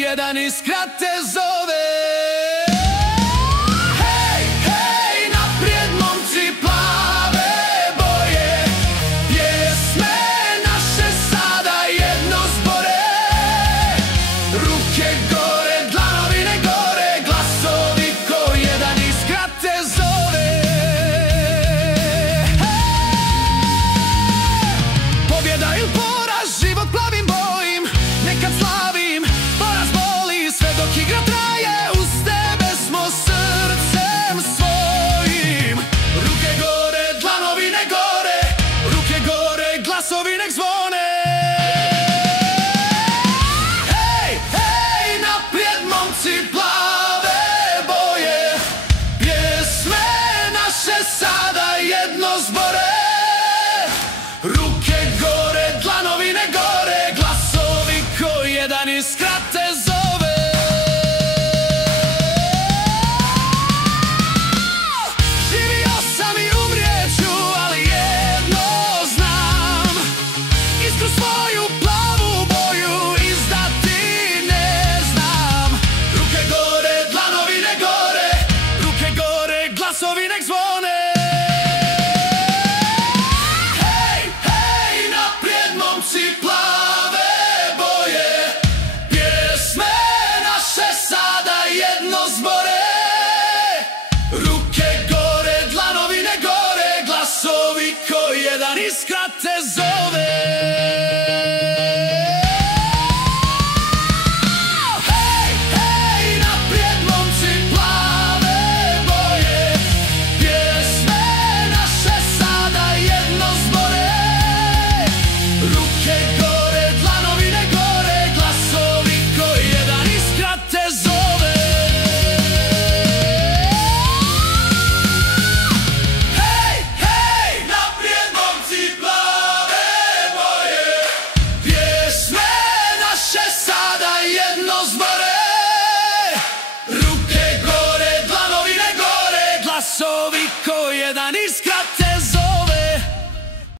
jedan iskra te zove. Hej, hej, naprijed momci plave boje, pjesme naše sada jedno zbore. Ruke gore, dlanovine gore, glasovi ko jedan iskra te zove. Pobjeda ili poraz, život plavim bojim, nekad slavim, poraz boli, sve dok igra traje, uz tebe smo srcem svojim. Ruke gore, dlanovine gore, ruke gore, glasovi nek zvone. Hej, hej, naprijed momci plave boje, pjesme naše sada jedno zbore. Ruke gore, dlanovine gore, glasovi ko jedan iskra te zove. Živio sam i umrijeću, ali jedno znam, iskru svoju plavu boju izdati ne znam. Ruke gore, dlanovine gore, ruke gore, glasovi nek zvone. Hej, hej, naprijed momci plave boje, pjesme naše sada jedno zbore. Ruke gore, dlanovine gore, glasovi ko jedan iskra te zove. Hej, hej, naprijed momci plave boje, pjesme naše sada jedno zbore. Ruke gore, dlanovine gore, glasovi ko jedan iskra te zove. Hej, hej, naprijed momci plave boje, pjesme naše sada jedno zbore. Ruke gore, dlanovine gore, glasovi ko jedan iskra te